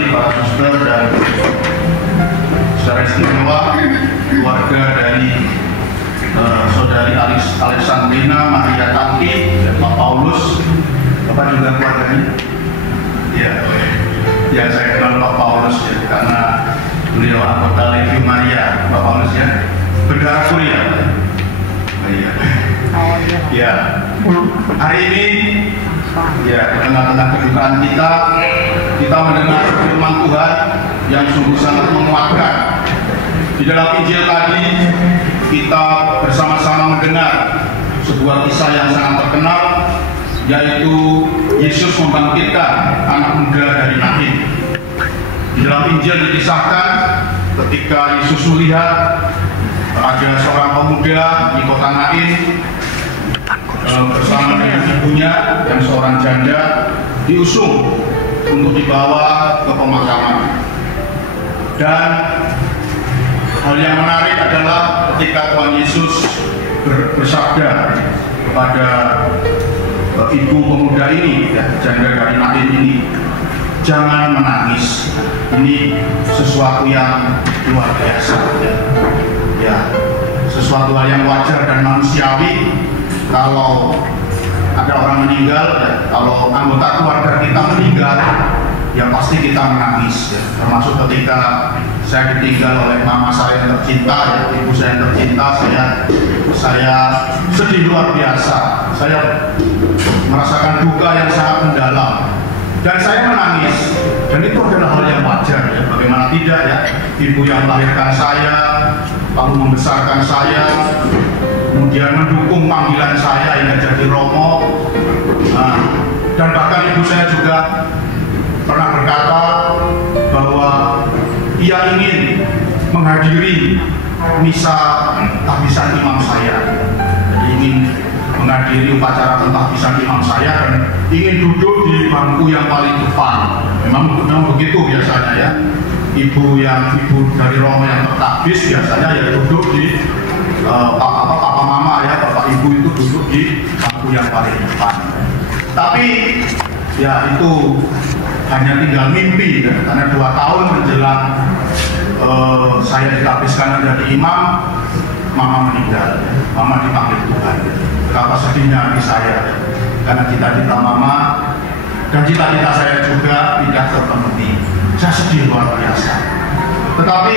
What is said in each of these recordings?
kembali para suster dan secara istimewa keluarga dari saudari Alexandrina Maria Tanti dan Pak Paulus. Bapak juga keluarganya? Ya saya kenal Pak Paulus ya, karena beliau anggota Legio Maria, Pak Paulus ya, berdarah Surya. Iya. Ya, hari ini ya di tengah-tengah kedukaan kita mendengar firman Tuhan yang sungguh sangat menguatkan. Di dalam Injil tadi kita bersama-sama mendengar sebuah kisah yang sangat terkenal, yaitu Yesus membangkitkan anak muda dari Nain. Di dalam Injil dikisahkan ketika Yesus melihat ada seorang pemuda di kota Nain bersama dengan ibunya dan seorang janda diusung untuk dibawa ke pemakaman. Dan hal yang menarik adalah ketika Tuhan Yesus bersabda kepada ibu pemuda ini, janda dari Nain ini, jangan menangis. Ini sesuatu yang luar biasa. Ya, sesuatu hal yang wajar dan manusiawi. Kalau ada orang meninggal, ya, kalau anggota keluarga kita meninggal, ya pasti kita menangis. Ya. Termasuk ketika saya ditinggal oleh mama saya yang tercinta, ya, ibu saya yang tercinta, saya sedih luar biasa. Saya merasakan duka yang sangat mendalam, dan saya menangis. Dan itu adalah hal yang wajar, ya. Bagaimana tidak ya, ibu yang melahirkan saya, lalu membesarkan saya, kemudian mendukung panggilan saya hingga jadi Romo. Dan bahkan ibu saya juga pernah berkata bahwa ia ingin menghadiri misa tahbisan imam saya. Jadi ingin menghadiri upacara pentahbisan imam saya dan ingin duduk di bangku yang paling depan. Memang begitu biasanya ya. Ibu dari Romo yang tertahbis biasanya ya duduk di papa mama ya, bapak ibu itu duduk di bangku yang paling depan. Tapi ya itu hanya tinggal mimpi ya, karena 2 tahun menjelang saya ditahbiskan menjadi imam, mama meninggal, ya. Mama dipanggil Tuhan. Ya. Betapa sedihnya hati saya ya. Karena cita-cita mama dan cita-cita saya juga tidak terpenuhi. Saya sedih luar biasa. Tetapi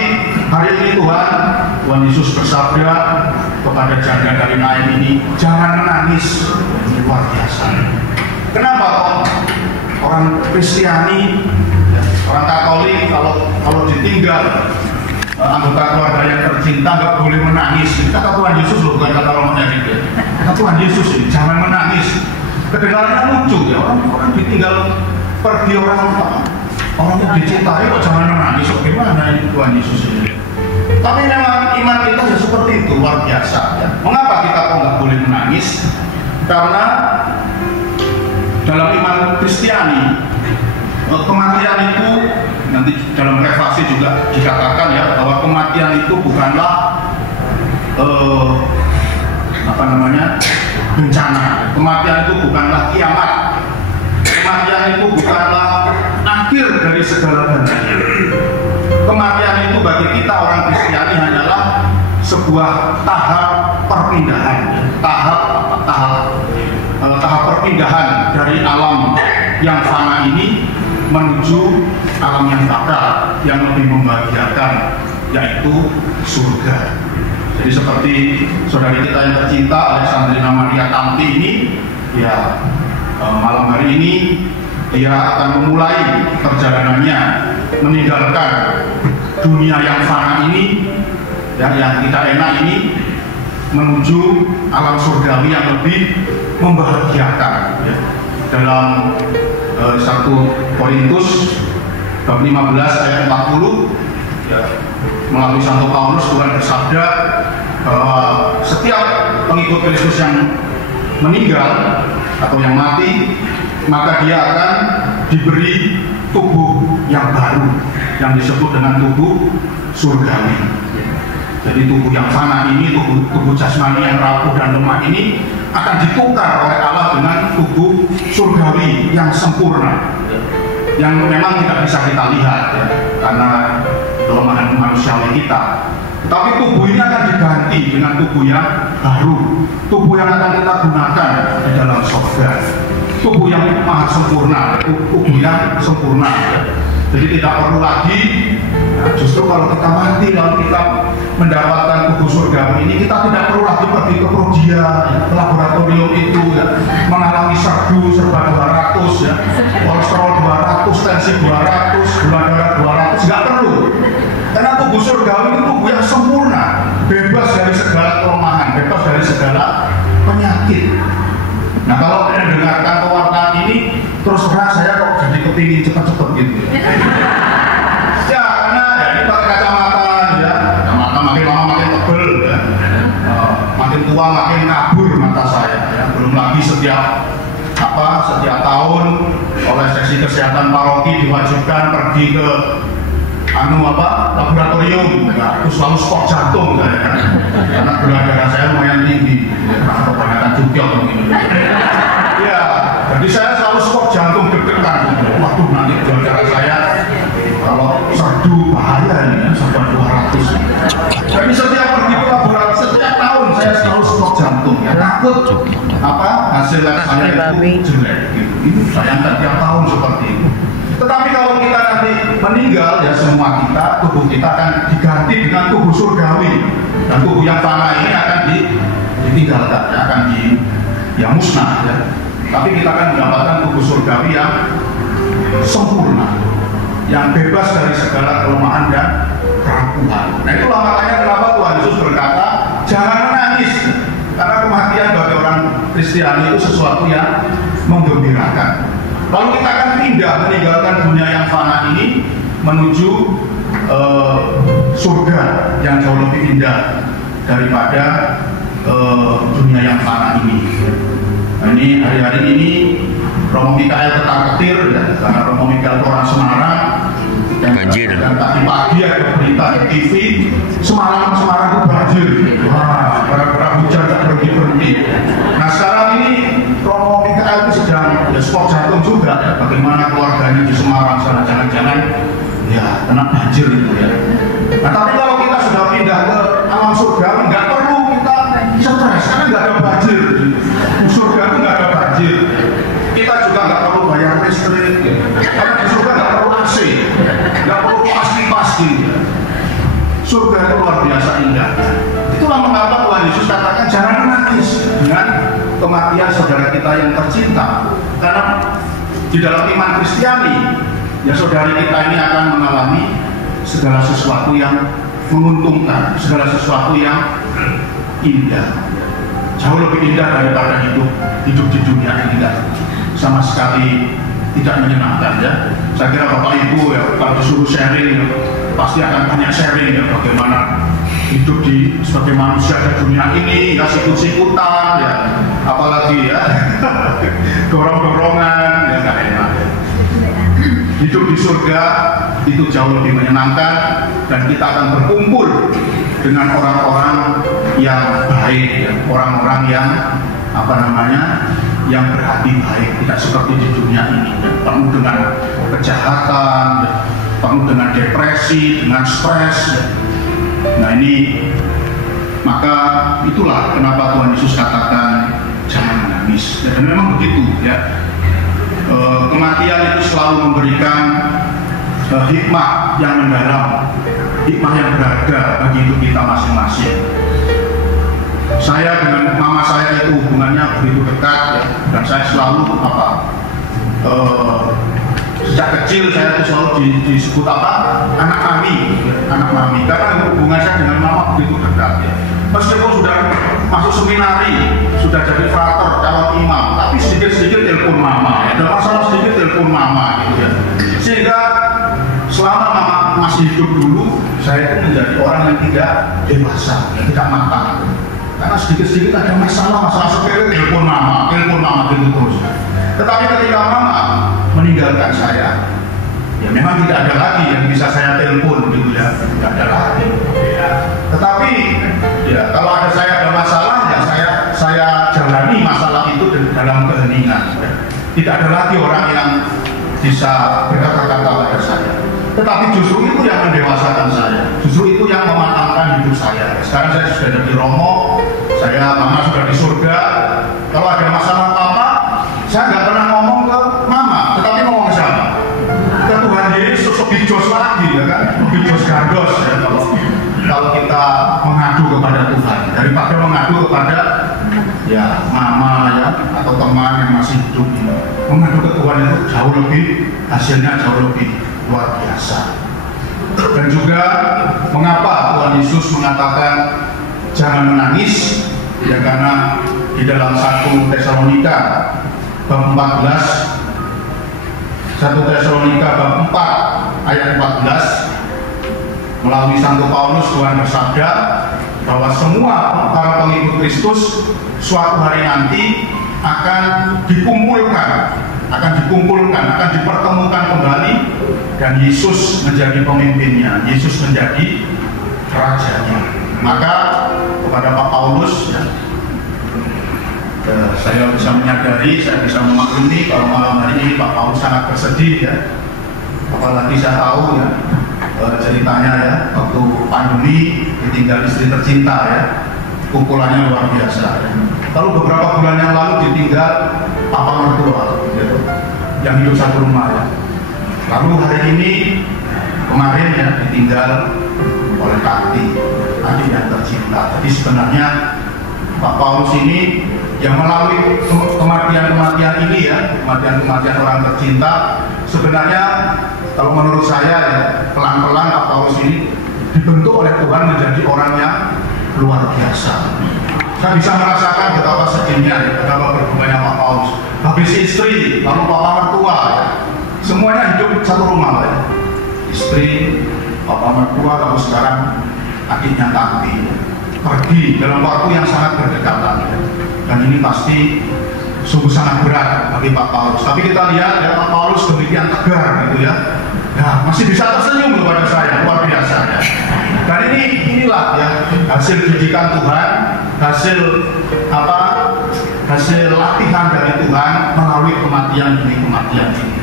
hari ini Tuhan Yesus bersabda kepada janda dari Nain ini, jangan menangis. Ini luar biasa. Kenapa kok orang Kristiani, orang Katolik kalau ditinggal anggota keluarga yang tercinta nggak boleh menangis? Kata Tuhan Yesus loh, bukan kata Romonya gitu. Kata Tuhan Yesus ini, jangan menangis. Kedengarannya lucu ya, orang ditinggal pergi orang yang dicintai kok jangan menangis. So, gimana ini Tuhan Yesus ini? Tapi memang iman kita ya seperti itu, luar biasa ya. Mengapa kita kok nggak boleh menangis? Karena dalam iman Kristiani kematian itu, nanti dalam refleksi juga dikatakan ya, bahwa kematian itu bukanlah bencana. Kematian itu bukanlah kiamat. Kematian itu bukanlah akhir dari segala-galanya. Kematian itu bagi kita orang Kristiani hanyalah sebuah tahap perpindahan, tahap perpindahan dari alam yang fana ini menuju alam yang kekal, yang lebih membahagiakan, yaitu surga. Jadi seperti saudari kita yang tercinta Alexandrina Maria Tanti ini, ya malam hari ini dia akan memulai perjalanannya meninggalkan dunia yang fana ini, ya, yang tidak enak ini, menuju alam surgawi yang lebih membahagiakan. Ya. Dalam 1 Korintus bab 15 ayat 40 ya, melalui Santo Paulus Tuhan bersabda bahwa setiap pengikut Kristus yang meninggal atau yang mati, maka dia akan diberi tubuh yang baru yang disebut dengan tubuh surgawi. Jadi tubuh yang fana ini, tubuh jasmani yang rapuh dan lemah ini akan ditukar oleh Allah dengan tubuh surgawi yang sempurna. yang memang tidak bisa kita lihat ya, karena kelemahan manusiawi kita. Tapi tubuh ini akan diganti dengan tubuh yang baru, tubuh yang akan kita gunakan di dalam surga, tubuh yang maha sempurna, tubuh yang sempurna ya. Jadi tidak perlu lagi, nah justru kalau kita mati, kalau kita mendapatkan tubuh surgawi ini, kita tidak perlu lagi pergi ke prodia, ya, ke laboratorium itu, ya, mengalami serbu serba 200, ya, kolesterol 200, tensi 200, gula darah 200, nggak perlu. Karena tubuh surgawi itu tubuh yang sempurna, bebas dari segala kelemahan, bebas dari segala penyakit. Nah kalau mendengarkan pewartaan ini, terus terang saya kok jadi kepingin cepet-cepet gitu. Ya karena ya ini pakai kacamata ya, kacamata makin lama makin tebel ya, makin tua makin kabur mata saya. Ya. Belum lagi setiap tahun oleh seksi kesehatan paroki diwajibkan pergi ke laboratorium, ya, terus selalu sport jantung saya, karena gula darah saya lumayan tinggi, karena kebanyakan cukyok gitu. Ya, jadi saya selalu sport jantung deg-degan. Waduh, nanti gula darah saya kalau serdu bahaya ini, sampai 200. Jadi setiap pergi ke laboratorium, setiap tahun saya selalu sport jantung, ya takut hasil lab saya itu jelek gitu. Ini sayangkan tiap tahun seperti itu. Tetapi kalau kita nanti meninggal, ya semua kita, tubuh kita akan diganti dengan tubuh surgawi, dan tubuh yang fana ini akan ditinggalkan, ya, akan musnah. Ya. Tapi kita akan mendapatkan tubuh surgawi yang sempurna, yang bebas dari segala kelemahan dan kerapuhan. Nah itulah makanya kenapa Tuhan Yesus berkata, jangan menangis, karena kematian bagi orang Kristiani itu sesuatu yang menggembirakan. Lalu kita akan pindah meninggalkan dunia yang fana ini menuju surga yang jauh lebih indah daripada dunia yang fana ini. Nah, ini hari-hari ini Romo Mikael ketar-ketir ya, karena Romo Mikael orang Semarang dan tadi pagi ada berita di TV Semarang itu banjir. Wah, gara-gara hujan tak berhenti. Nah sekarang ini Romo Mikael itu sedang sport jantung juga ya, bagaimana keluarganya di Semarang sana, jangan-jangan ya kena banjir itu ya. Nah tapi kalau kita sudah pindah ke alam surga, nggak perlu kita stres karena nggak ada banjir. Di surga itu nggak ada banjir. Kita juga nggak perlu bayar listrik ya. Karena di surga nggak perlu AC, nggak perlu pasti. Surga itu luar biasa indah. Itulah mengapa Tuhan Yesus katakan jangan menangis dengan kematian saudara kita yang tercinta, karena di dalam iman Kristiani ya saudari kita ini akan mengalami segala sesuatu yang menguntungkan, segala sesuatu yang indah, jauh lebih indah daripada hidup di dunia ini, sama sekali tidak menyenangkan ya. Saya kira Bapak Ibu ya kalau disuruh sharing ya, pasti akan banyak sharing ya bagaimana hidup sebagai manusia di dunia ini ya, sikut-sikutan ya, apalagi ya dorong-dorongan ya, nggak enak. Hidup di surga itu jauh lebih menyenangkan, dan kita akan berkumpul dengan orang-orang yang baik ya, orang-orang yang yang berhati baik, tidak seperti di dunia ini ya, penuh dengan kejahatan ya, penuh dengan depresi, dengan stres ya. Nah ini, maka itulah kenapa Tuhan Yesus katakan jangan menangis. Dan memang begitu ya. Kematian itu selalu memberikan hikmah yang mendalam, hikmah yang berharga bagi hidup kita masing-masing. Saya dengan mama saya itu hubungannya begitu dekat ya, dan saya selalu sejak kecil saya itu selalu disebut anak mami, karena hubungan saya dengan mama begitu dekat ya. Meskipun sudah masuk seminari, sudah jadi frater, calon imam, tapi sedikit-sedikit telepon mama, ada masalah sedikit telepon mama gitu ya. Sehingga selama mama masih hidup dulu, saya itu menjadi orang yang tidak dewasa, yang tidak matang. Karena sedikit-sedikit ada masalah sepele, telepon mama gitu terus. Tetapi ketika mama meninggalkan saya, ya memang tidak ada lagi yang bisa saya telepon gitu ya, tidak ada lagi ya. Tetapi ya kalau saya ada masalah ya saya jalani masalah itu dalam keheningan ya. Tidak ada lagi orang yang bisa berkata-kata pada saya. Tetapi justru itu yang mendewasakan saya, justru itu yang mematangkan hidup saya. Sekarang saya sudah ada di Romo, mama sudah di surga. Kalau ada masalah apa, saya nggak pernah ngomong ke mama, tetapi ngomong ke siapa? Ke Tuhan Yesus, lebih jos lagi, ya kan? Lebih jos gandos ya, kalau kita mengadu kepada Tuhan daripada mengadu kepada ya mama ya atau teman yang masih hidup ini. Mengadu ke Tuhan itu jauh lebih, hasilnya jauh lebih luar biasa. Dan juga mengapa Tuhan Yesus mengatakan jangan menangis, ya karena di dalam 1 Tesalonika bab 14, 1 Tesalonika bab 4 ayat 14, melalui Santo Paulus Tuhan bersabda bahwa semua para pengikut Kristus suatu hari nanti akan dikumpulkan, akan dipertemukan kembali, dan Yesus menjadi pemimpinnya, Yesus menjadi rajanya. Maka kepada Pak Paulus ya, saya bisa menyadari, saya bisa memaklumi kalau malam hari ini Pak Paulus sangat bersedih ya. Apalagi saya tahu ya ceritanya ya, waktu pandemi ditinggal istri tercinta ya, pukulannya luar biasa ya. Lalu beberapa bulan yang lalu ditinggal papa mertua gitu, yang hidup satu rumah ya. Lalu hari ini kemarin ya ditinggal oleh Kati, adik yang tercinta. Jadi sebenarnya Pak Paulus ini yang melalui kematian-kematian ini ya, kematian-kematian orang tercinta, sebenarnya kalau menurut saya ya, pelan-pelan Pak Paulus ini dibentuk oleh Tuhan menjadi orang yang luar biasa. Saya bisa merasakan betapa sedihnya ya, betapa berbunganya Pak Paulus. Habis istri, lalu papa mertua ya, semuanya hidup satu rumah ya. Istri, papa mertua, lalu sekarang adiknya Tanti pergi dalam waktu yang sangat berdekatan ya. Dan ini pasti sungguh sangat berat bagi Pak Paulus. Tapi kita lihat ya, Pak Paulus demikian tegar gitu ya. Ya, masih bisa tersenyum kepada saya, luar biasa ya. Dan inilah ya hasil didikan Tuhan, hasil latihan dari Tuhan melalui kematian ini.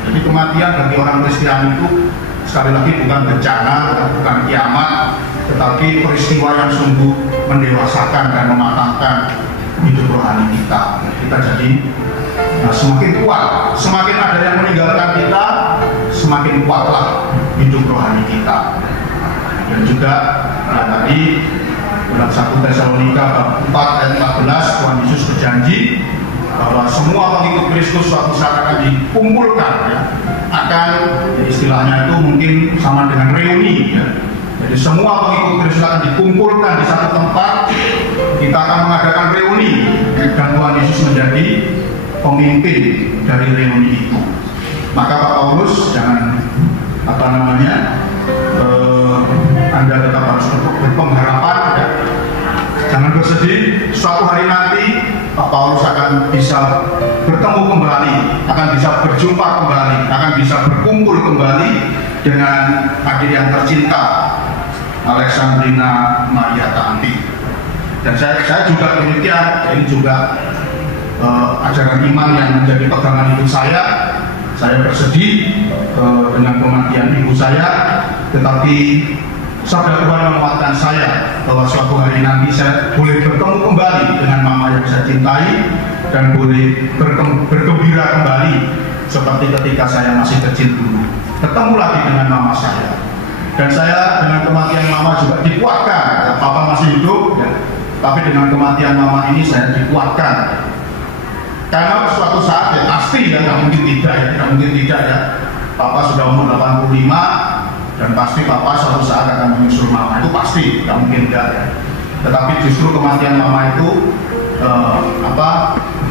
Jadi kematian bagi orang Kristiani itu sekali lagi bukan bencana, bukan kiamat, tetapi peristiwa yang sungguh mendewasakan dan mematangkan hidup rohani kita. Kita jadi semakin kuat, semakin ada yang meninggalkan kita, semakin kuatlah hidup rohani kita. Dan juga ya, tadi dalam 1 Tesalonika bab 4 ayat 14 Tuhan Yesus berjanji bahwa semua pengikut Kristus suatu saat akan dikumpulkan ya, akan ya, istilahnya itu mungkin sama dengan reuni ya. Jadi semua pengikut Kristus akan dikumpulkan di satu tempat, kita akan mengadakan reuni, dan Tuhan Yesus menjadi pemimpin dari reuni itu. Maka Pak Paulus jangan Anda tetap harus berpengharapan ya. Jangan bersedih, suatu hari nanti Pak Paulus akan bisa bertemu kembali, akan bisa berjumpa kembali, akan bisa berkumpul kembali dengan adik yang tercinta Alexandrina Maria Tanti. Dan saya juga demikian, ini juga ajaran iman yang menjadi pegangan hidup saya. Saya bersedih dengan kematian ibu saya, tetapi sabda Tuhan menguatkan saya bahwa suatu hari nanti saya boleh bertemu kembali dengan mama yang saya cintai, dan boleh bergembira kembali seperti ketika saya masih kecil dulu. Ketemu lagi dengan mama saya. Dan saya dengan kematian mama juga dikuatkan. Papa masih hidup ya, tapi dengan kematian mama ini saya dikuatkan. Karena suatu saat ya pasti ya, nggak mungkin tidak ya. Papa sudah umur 85, dan pasti Papa suatu saat akan menyusul mama, itu pasti, nggak mungkin tidak ya. Tetapi justru kematian mama itu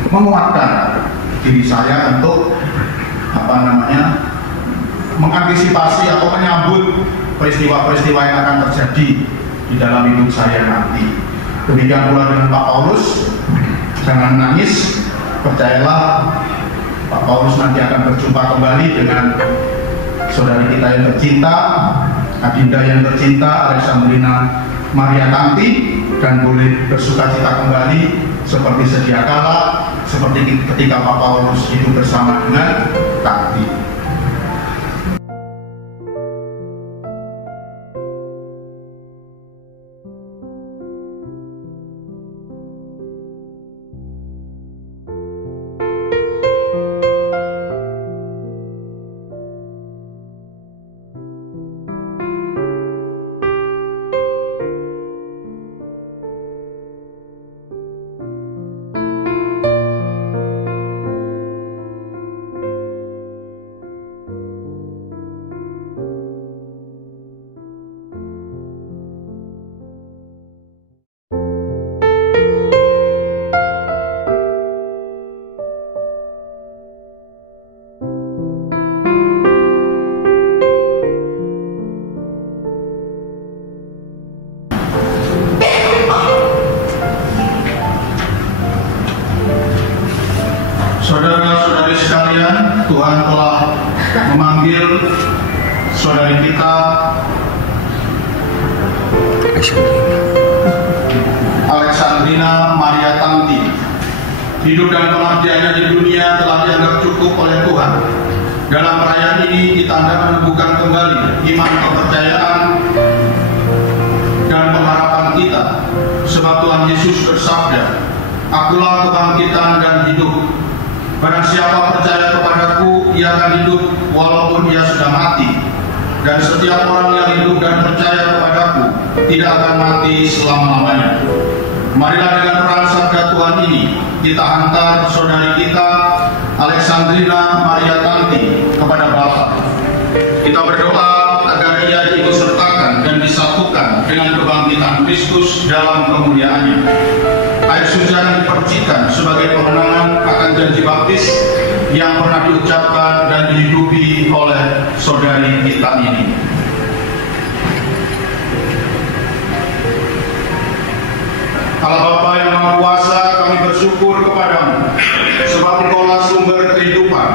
menguatkan diri saya untuk mengantisipasi atau menyambut peristiwa-peristiwa yang akan terjadi di dalam hidup saya nanti. Demikian pula dengan Pak Paulus, jangan menangis, percayalah Pak Paulus nanti akan berjumpa kembali dengan saudari kita yang tercinta, adinda yang tercinta Alexandrina Maria Tanti, dan boleh bersukacita kembali seperti sedia kala, seperti ketika Pak Paulus hidup bersama dengan Tanti. Saudara Alexandrina Maria Tanti. Hidup dan pengabdiannya di dunia telah dianggap cukup oleh Tuhan. Dalam perayaan ini kita hendak meneguhkan kembali iman, kepercayaan, dan pengharapan kita. Sebab Tuhan Yesus bersabda, "Akulah kebangkitan dan hidup. Barang siapa percaya kepadaku, ia akan hidup walaupun ia sudah mati. Dan setiap orang yang hidup dan percaya kepadaku tidak akan mati selama-lamanya." Marilah dengan peran sabda Tuhan ini kita hantar saudari kita Alexandrina Maria Tanti kepada Bapa. Kita berdoa agar ia diikutsertakan dan disatukan dengan kebangkitan Kristus dalam kemuliaannya. Air suci yang dipercikan sebagai pemenangan akan janji baptis yang pernah diucapkan dan dihidupi oleh saudari kita ini. Allah Bapa yang Maha Kuasa, kami bersyukur kepadamu, sebab Engkaulah sumber kehidupan,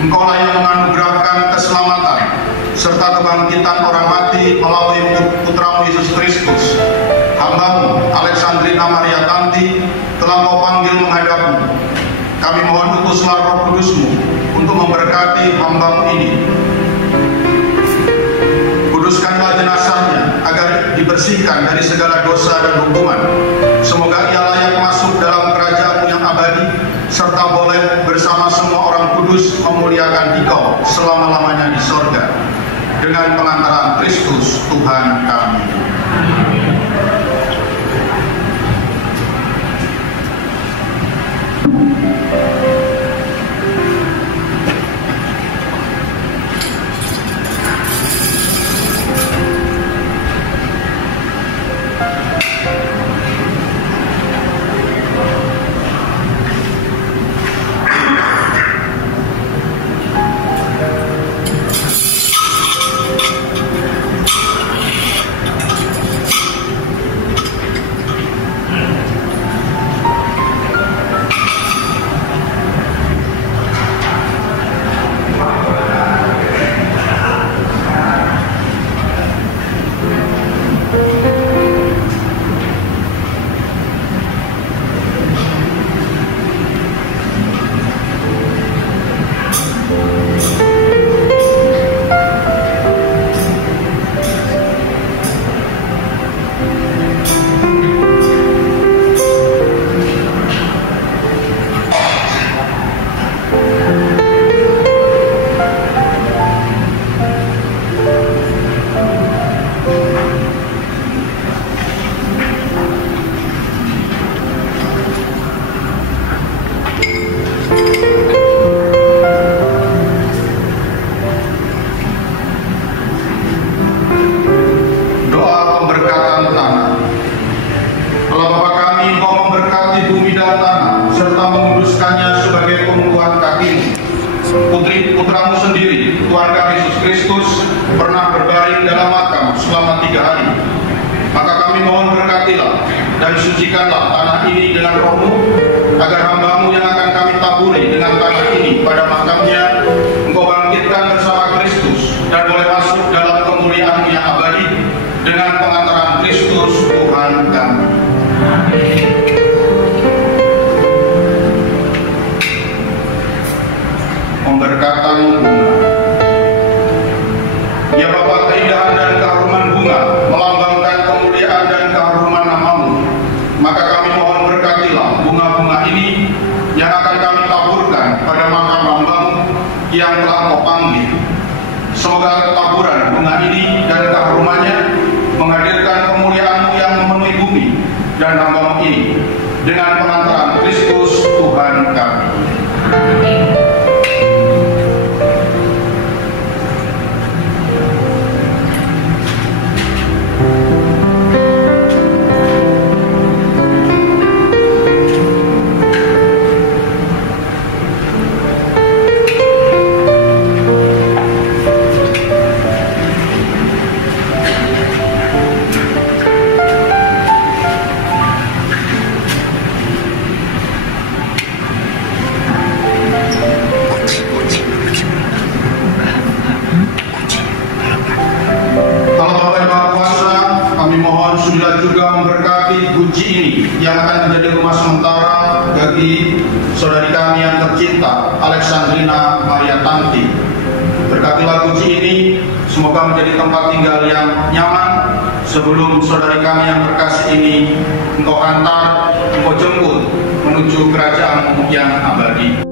Engkaulah yang menganugerahkan keselamatan, serta kebangkitan orang mati melalui Putramu Yesus Kristus. Hamba-Mu, Alexandrina Maria Tanti, telah Kau panggil menghadap-Mu. Kami mohon utuslah Roh Kudus-Mu untuk memberkati hamba-Mu ini. Kuduskanlah jenazahnya agar dibersihkan dari segala dosa dan hukuman. Semoga ia layak masuk dalam kerajaan-Mu yang abadi, serta boleh bersama semua orang kudus memuliakan Dikau selama-lamanya di sorga. Dengan pengantaran Kristus Tuhan kami. Putramu sendiri, Tuhan kami Yesus Kristus, pernah berbaring dalam makam selama 3 hari. Maka kami mohon berkatilah dan sucikanlah tanah ini dengan Roh-Mu, agar hamba-Mu yang akan kami taburi dengan tanah ini pada makamnya, Engkau bangkitkan bersama Kristus dan boleh masuk dalam kemuliaan-Mu yang abadi dengan pengantaran Kristus Tuhan kami. Pemberkatan bunga. Ya Bapa, keindahan dan keharuman bunga melambangkan kemuliaan dan keharuman nama-Mu. Maka kami mohon berkatilah bunga-bunga ini yang akan kami taburkan pada makam hamba-Mu yang telah Kau panggil. Semoga taburan bunga ini dan keharumannya menghadirkan kemuliaan-Mu yang memenuhi bumi dan hamba-Mu ini dengan pengantaran Kristus Tuhan kami. Alhamdulillah juga memberkati Guci ini yang akan menjadi rumah sementara bagi saudari kami yang tercinta, Alexandrina Maria Tanti. Berkatilah Guci ini, semoga menjadi tempat tinggal yang nyaman sebelum saudari kami yang terkasih ini engkau antar, engkau jemput menuju kerajaan yang abadi.